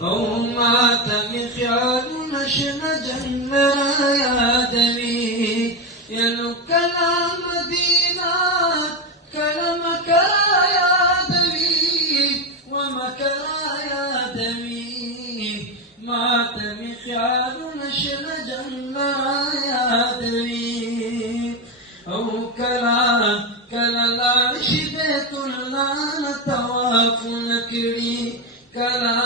او ماته می خیالونه شنه جنت را یادوي یلو کله مدینه کله مکه را یادوي و مکه را یادوي ماته می خیالونه شنه جنت را یادوي او کله کله لاړ شي بیت الله نه طوافونه کړي کله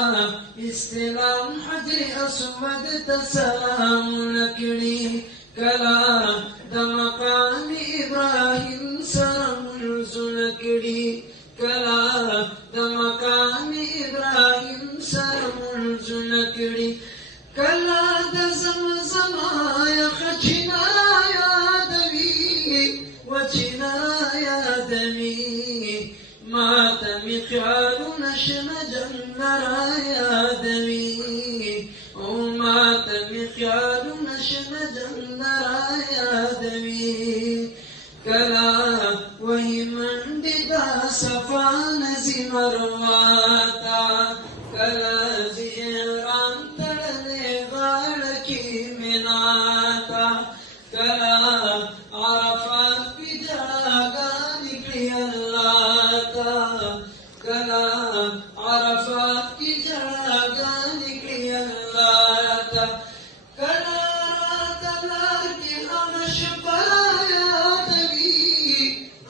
استلام حجر اسود ته سلامونه کړي کله د مقام ابراهیم سره منځونه کړي کله د مقام ابراهیم سره منځونه کړي کله د زمزم یخ چینه را یادوي و چینه را یادوي ماته می خیالونه شنه جنت را یادوي او ماته می خیالونه شنه جنت را یادوي کله وهي منډې د صفا نزي مروه ته کله ځي احرام تړلې غاړه کې مینا ته کله عرفات کې جړاګانې کړي الله ته کله عرفات کې جړاګانې کړي الله ته کله راته لار کې هم شپه را یادوي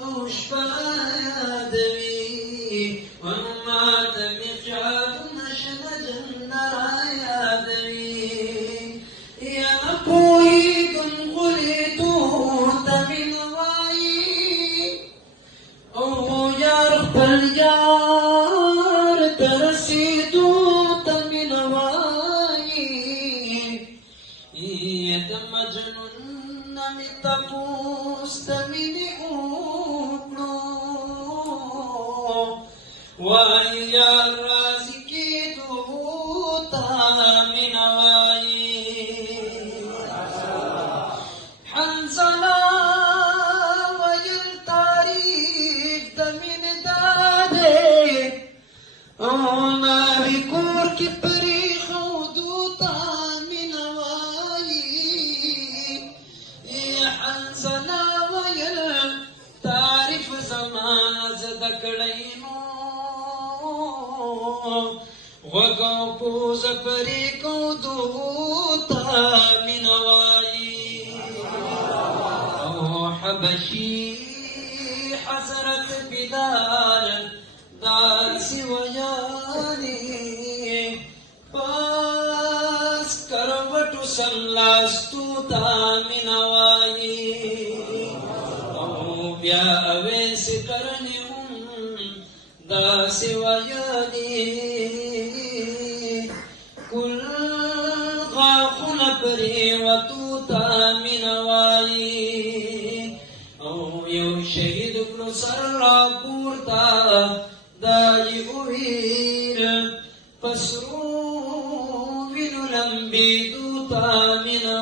او شپه را یادوي وماته مې خیالونه شنه جنت را یادوي یا نه پوهېږم غولېدو ته مې نه وایي او یار خپل یار ته رسېدو ته مې نه وایي د مجنون نه مې تپوس د مینې وکړو وایي یار راضي کېدو ته مې نه وایي حنظله ویل تاریخ د مینې دا دی او ناوې کور کې پرېښودو ته مې نه وایي حنظله ویل تعریف زما زده کړی نو غوږ او پوزه پرېښودو ته مې نه وایي او حبشي حضرت بلال داسې ویانې پاس کروټو سملاستو ته مې نه وایي او بیا اویس کرنې هم داسې ویانې کل غاښونه پرېوتو ته مې نه وایي او یو شهید کړو سر راپورته دا یې وویل په سرو وینو لمبېدو ته مې نه